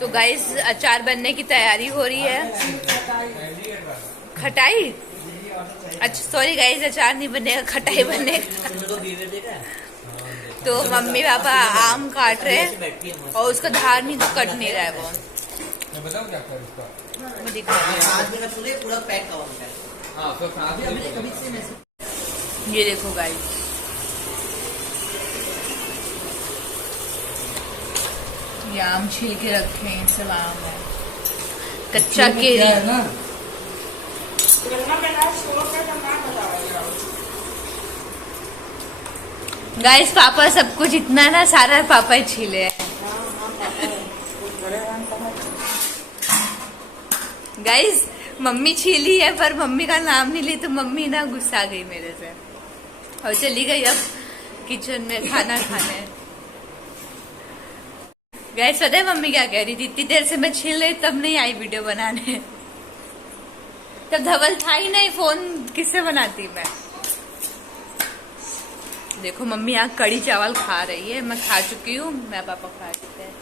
तो गाइस अचार बनने की तैयारी हो रही है। खटाई, अच्छा सॉरी गाइस, अचार नहीं बनेगा, खटाई बनेगा। तो मम्मी पापा आम काट रहे हैं और उसका धार नहीं तो कट नहीं रहा है वो। मैं बताऊं क्या कर उसका? मैं दिखाऊंगी। पूरा पैक हाँ तो ये देखो गाइस, ये आम छील के रखे हैं, सब आम है, कच्चा केरी। गाइस पापा सब कुछ इतना ना सारा पापा ही छीले हैं। गाइस मम्मी छीली है पर मम्मी का नाम नहीं ली तो मम्मी ना गुस्सा गई मेरे से और चली गई अब किचन में खाना खाने। गाइस पता है मम्मी क्या कह रही थी, इतनी देर से मैं छील रही तब नहीं आई वीडियो बनाने, तब धवल था ही नहीं, फोन किससे बनाती मैं। देखो मम्मी यहाँ कड़ी चावल खा रही है, मैं खा चुकी हूँ, मैं पापा खा चुके हैं।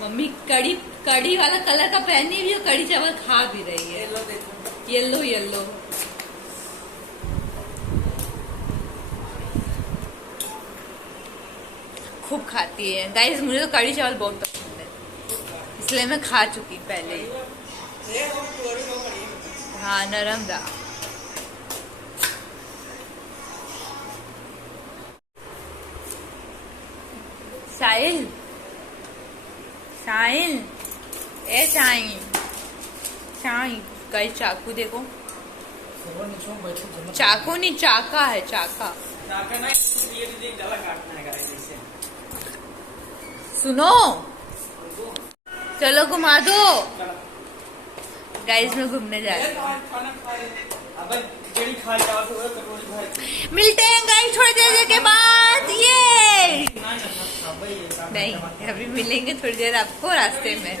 मम्मी कड़ी वाला कलर का पहनी भी और कड़ी चावल खा भी रही है। येलो देखो, येलो येलो। खूब खाती है गाइस, मुझे तो कड़ी चावल बहुत पसंद है, इसलिए मैं खा चुकी पहले ही। हाँ नरम दा। साहिल, साहिल, ए साहिल, साहिल, कई चाकू देखो, चाकू नहीं चाका है, चाका। सुनो, चलो घुमा दो। गाइस में घूमने जा रहे हैं। मिलते हैं गाइस थोड़ी देर के बाद। ये नहीं, अभी मिलेंगे थोड़ी देर आपको रास्ते में।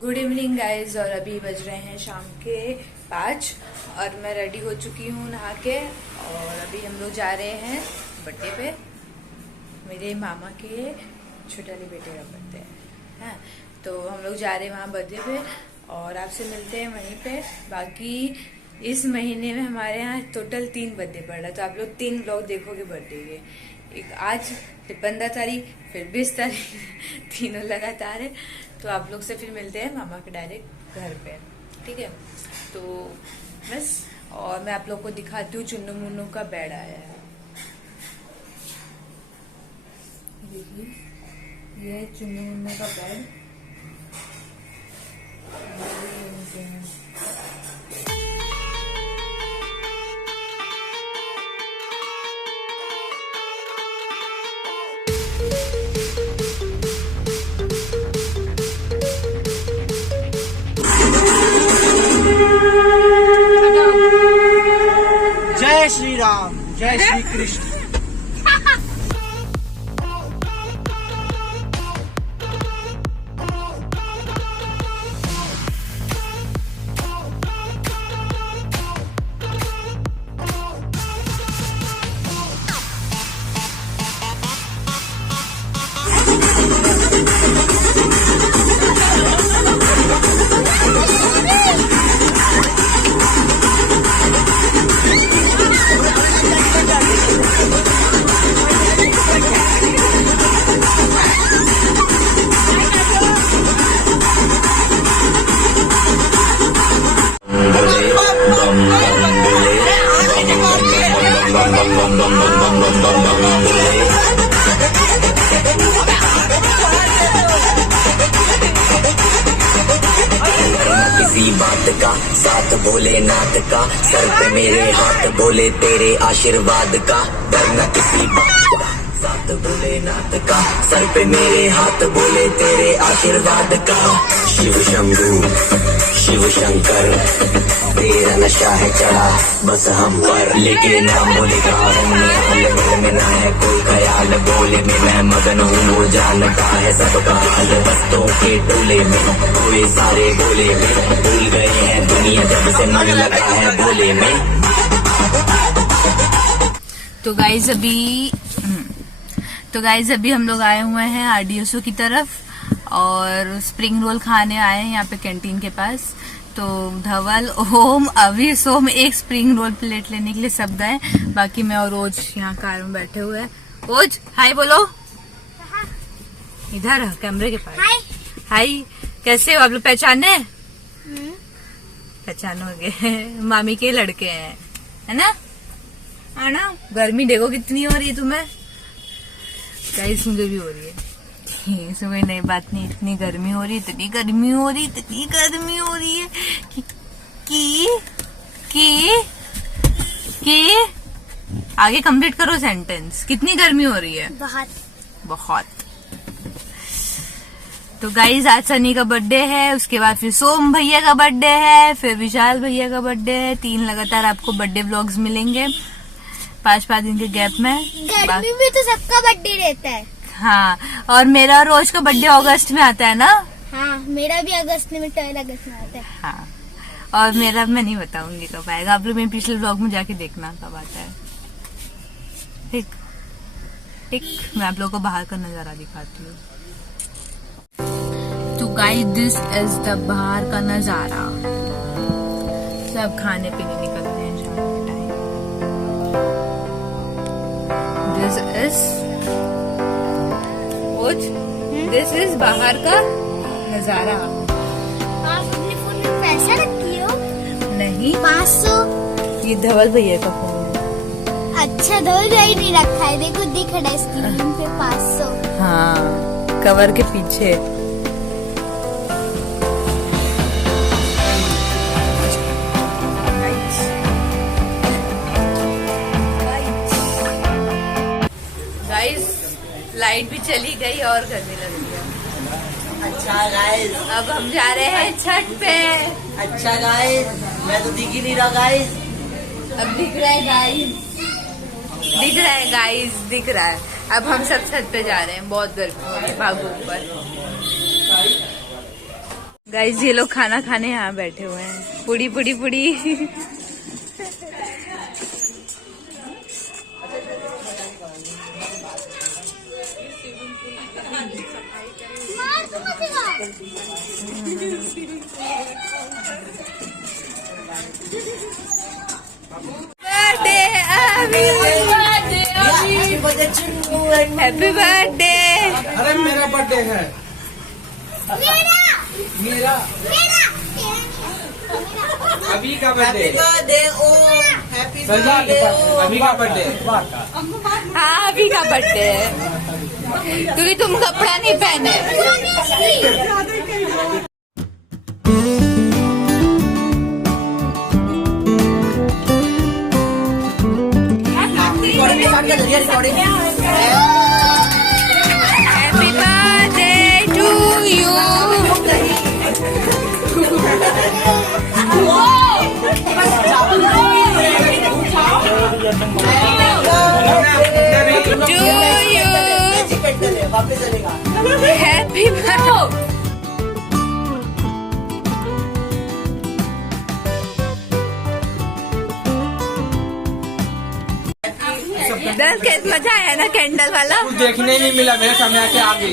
गुड इवनिंग गाइज, और अभी बज रहे हैं शाम के 5 और मैं रेडी हो चुकी हूँ नहा के, और अभी हम लोग जा रहे हैं बर्थडे पे। मेरे मामा के छोटे वाले बेटे का बर्थडे है, तो हम लोग जा रहे हैं वहाँ बर्थडे पे और आपसे मिलते हैं वहीं पे। बाकी इस महीने में हमारे यहाँ टोटल 3 बर्थडे पड़ रहा है, तो आप लोग 3 व्लॉग देखोगे बर्थडे के, एक आज, फिर 15 तारीख, फिर 20 तारीख, तीनों लगातार है। तो आप लोग से फिर मिलते हैं मामा के डायरेक्ट घर पे, ठीक है। तो बस, और मैं आप लोग को दिखाती हूँ चुन्नू मुन्नू का बेड आया है। देखिए ये है चुन्नू मुन्नू का बेड। जय श्री राम, जय श्री कृष्ण। डरना किसी बात का, साथ भोलेनाथ का, सर पे मेरे हाथ बोले तेरे आशीर्वाद का। डरना किसी बात का, साथ भोलेनाथ का, सर पे मेरे हाथ बोले तेरे आशीर्वाद का। शिव शंभू शिव शंकर, तेरा नशा है चढ़ा बस हम पर, लेके नाम बोले का हूँ में ना है कोई ख्याल, बोले में मैं मगन हूँ, वो जानता है सबका हाल। बस्तों के टोले में कोई सारे बोले में, भूल गए हैं दुनिया जब से मन लगा है बोले में। तो गाइज अभी हम लोग आए हुए हैं RDSO की तरफ और स्प्रिंग रोल खाने आए हैं यहाँ पे कैंटीन के पास। तो धवल, ओम, अभी सोम एक स्प्रिंग रोल प्लेट लेने के लिए सब गए, बाकी मैं और रोज यहाँ कार में बैठे हुए हैं। रोज हाय बोलो, इधर कैमरे के पास। हाय, कैसे हो आप लोग? पहचाने? पहचानोगे, मामी के लड़के हैं, है ना? आना। गर्मी देखो कितनी हो रही है तुम्हें। गाइस मुझे भी हो रही है, इसमें कोई नई बात नहीं। इतनी गर्मी हो रही, इतनी गर्मी हो रही, इतनी गर्मी हो रही है कि आगे कंप्लीट करो सेंटेंस। कितनी गर्मी हो रही है? बहुत। तो गाइज आज सनी का बर्थडे है, उसके बाद फिर सोम भैया का बर्थडे है, फिर विशाल भैया का बर्थडे है। 3 लगातार आपको बर्थडे व्लॉग्स मिलेंगे 5-5 दिन के गैप में। गर्मी में तो सबका बर्थडे रहता है। हाँ, और मेरा रोज का बर्थडे अगस्त में आता है ना? हाँ, मेरा भी अगस्त में 12 अगस्त में आता है। हाँ, और मेरा मैं नहीं बताऊंगी कब आएगा, आप लोग मेरे पिछले व्लॉग में जाके देखना कब आता है। ठीक, मैं आप लोगों को बाहर का नजारा दिखाती हूँ। तो गाइस दिस इज द बाहर का नजारा। सब खाने पीने निकल रहे हैं शाम के टाइम। दिस इज बाहर का नजारा। आप अपने फोन में पैसा रखी हो? नहीं, 500। ये धवल भैया का फोन है। अच्छा, 2 ही नहीं रखा है, देखो दिख रहा है स्क्रीन पे 500। हाँ, कवर के पीछे। लाइट भी चली गई और गर्मी लग रही है। अच्छा गाइस, अब हम जा रहे हैं छठ पे। अच्छा गाइस, मैं तो दिख ही नहीं रहा गाइस। अब दिख रहा है गाइस, दिख रहा है गाइस, दिख रहा है। अब हम सब छत पे जा रहे हैं, बहुत गर्मी हो रही है, भागो ऊपर। गाइस ये लोग खाना खाने यहाँ बैठे हुए हैं। पुड़ी पुड़ी पुड़ी। Happy birthday. अरे मेरा बर्थडे है। मेरा अभी का बर्थडे। अभी का बर्थडे। हाँ अभी का बर्थडे है, क्योंकि तुम कपड़ा नहीं पहने। Happy birthday to you. Happy birthday. दस कैसे मजा आया ना कैंडल वाला? कुछ देखने नहीं मिला, मेरे सामने आके आ गई।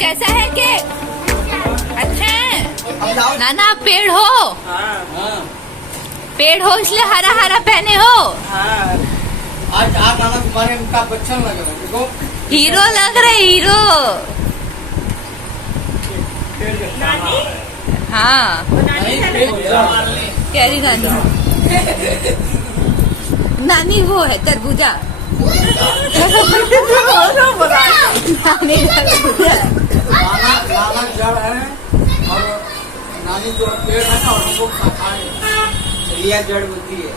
कैसा है केक? अच्छा है नाना, आप पेड़ हो? पेड़ हो इसलिए हरा हरा पहने हो। आज नाना तुम्हारे अमिताभ बच्चन लग रहा है, देखो हीरो लग रहे, हीरो। हाँ कैरी नानी, नानी वो है तरबूजा। नानी तरबूजा। नाना जड़ है और नानी जो पेड़ है ना, और हमको शाखा है, रिया जड़ बुद्धि है।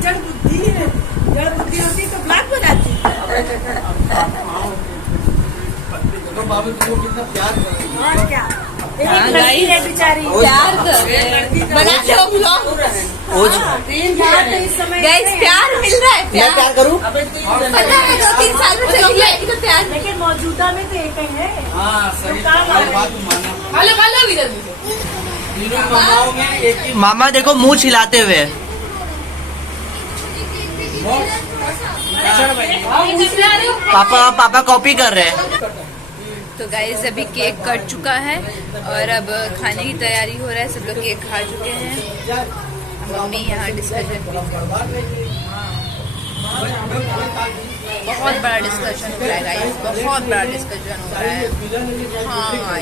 जड़ बुद्धि है, जड़ बुद्धि होती तो ब्लैक हो जाती। देखो बाबू तुमको कितना प्यार कर रही है। और क्या, हाँ, एक लड़की है बेचारी, प्यार कर बनाते हो ब्लॉग। इस समय गाइस प्यार मिल रहा है, मैं प्यार करूँ? पता है 2-3 साल में चली जाएगी तो प्यार। लेकिन मौजूदा में तो एक ही है। हाँ सही बात माना। तीनों मामाओं में एक ही मामा देखो मुंह छिलाते हुए। पापा कॉपी कर रहे हैं। तो गाइस अभी केक कट चुका है और अब खाने की तैयारी हो रहा है। सब लोग केक खा चुके हैं। मम्मी यहाँ डिस्कशन, बहुत बड़ा डिस्कशन हो रहा है गाइस, बहुत बड़ा डिस्कशन हो रहा है। हाँ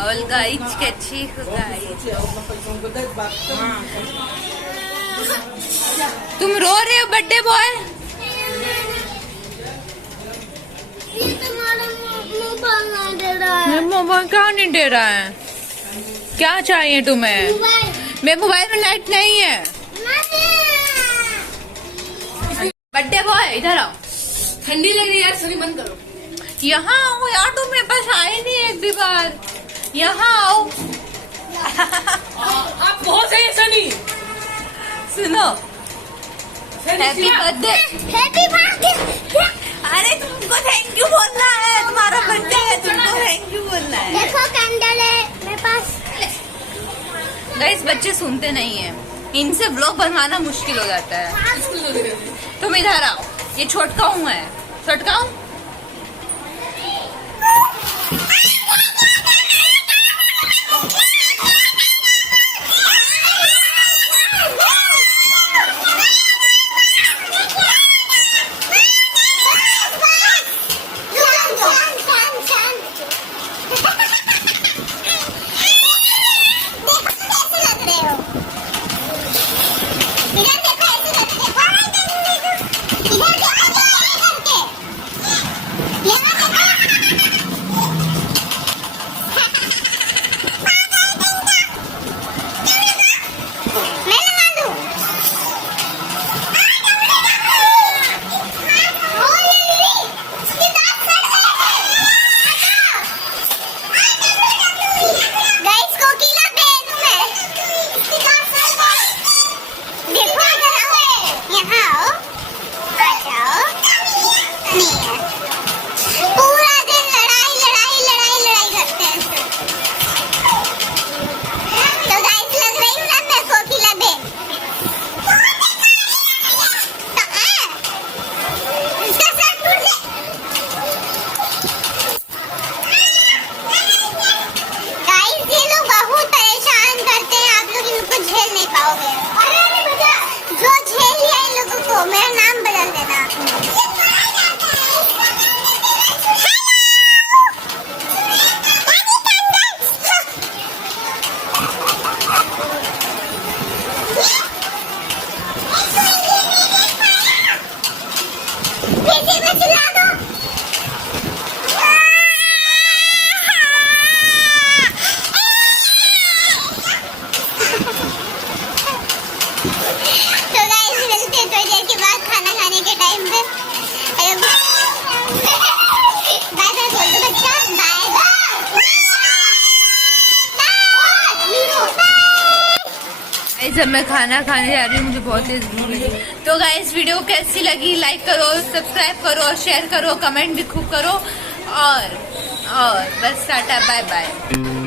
और गाइस कैची तुम रो रहे हो बर्थडे बॉय? मोबाइल कहाँ नहीं दे रहा है? क्या चाहिए तुम्हें? मेरे मोबाइल में लाइट नहीं है। बर्थडे बॉय इधर आओ। ठंडी लग रही है यार, सभी बंद करो। यहाँ आओ यार, तुम मेरे पास आए नहीं एक भी बार। यहाँ आओ। आप बहुत सही है सनी। सुनो, हैप्पी बर्थडे। Happy birthday. अरे तुमको थैंक यू बोलना है, तुम्हारा बर्थडे है, तुमको थैंक यू बोलना है। देखो कैंडल है मेरे पास। गाइस बच्चे सुनते नहीं है, इनसे व्लॉग बनवाना मुश्किल हो जाता है। तुम इधर आओ, ये छोटका हूँ मैं, छोटका हूँ। जब मैं खाना खाने जा रही हूँ, मुझे बहुत तेज भूख लगी। तो गाइस वीडियो कैसी लगी, लाइक करो, सब्सक्राइब करो और शेयर करो, कमेंट भी खूब करो और बस टाटा बाय बाय।